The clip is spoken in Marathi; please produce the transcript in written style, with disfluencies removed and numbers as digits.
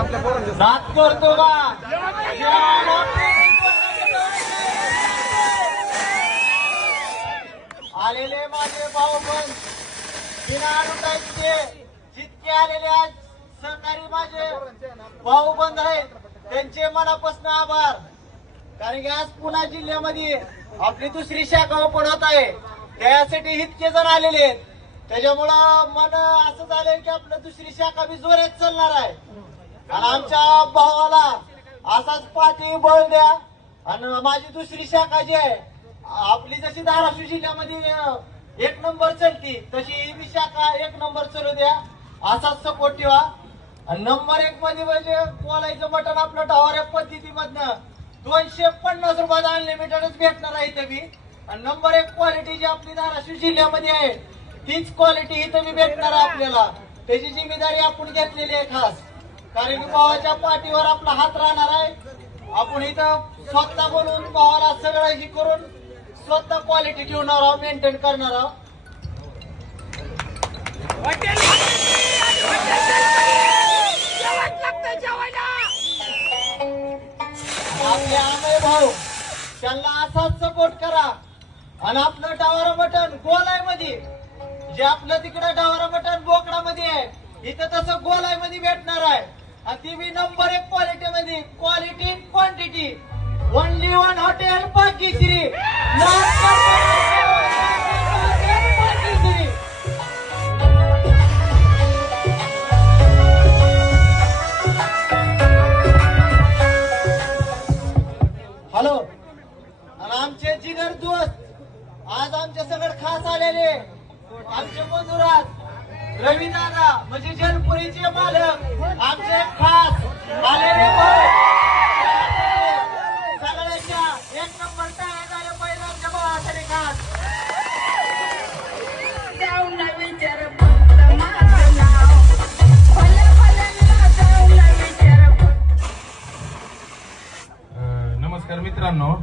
नाच करतो का आलेले माझे भाऊ पण बिना टाईपचे जितके आलेले आज सहकारी माझे भाऊ बंद आहेत त्यांचे मनापासून आभार. कारण की आज पुणे जिल्ह्यामध्ये आपली दुसरी शाखा ओपन होत आहे त्यासाठी इतके जण आलेले आहेत. त्याच्यामुळं मन असं झालंय की आपलं दुसरी शाखा बी जोरात चालणार आहे आणि आमच्या भावाला असाच पाठी बळ द्या. आणि माझी दुसरी शाखा जी आहे आपली जशी धाराशिव जिल्ह्यामध्ये 1 नंबर चलती तशी ही बी शाखा 1 नंबर चालू द्या. असाच सपोर्ट ठेवा. नंबर 1 मध्ये म्हणजे बोलायचं बटन आपलं टॉवर पद्धतीमधनं 250 रुपयात अनलिमिटेडच भेटणार आहे इथे बी. आणि नंबर 1 क्वालिटी जी आपली धाराशिव जिल्ह्यामध्ये आहे तीच क्वालिटी इथं बी भेटणार आहे आपल्याला. त्याची जिम्मेदारी आपण घेतलेली आहे खास. कारण की भावाच्या पाठीवर आपला हात राहणार आहे. आपण इथं स्वतः बोलून भावाला सगळं हे करून स्वतः क्वालिटी ठेवणार आहोत मेंटेन करणार आहोत. आपले आमय भाऊ त्यांना असाच सपोर्ट करा. आणि आपलं डावरा मटण गोलाई मध्ये जे आपलं तिकडं डावरा मटण बोकडामध्ये आहे इथं तसं गोलाई मध्ये भेटणार आहे. आणि ती बी नंबर 1 क्वालिटी मध्ये quality quantity only 1 hotel Bhagyashree. Hello. आणि आमचे जिगर दोस्त आज आमच्या सगळं खास आलेले आमचे मधुराज रवी दादा म्हणजे जलपुरीचे मालक आमचे खास आलेले सगळ्यांच्या 1 नंबर टाळ्या झाल्या पहिला आमच्या भावासाठी खास. नमस्कार मित्रांनो.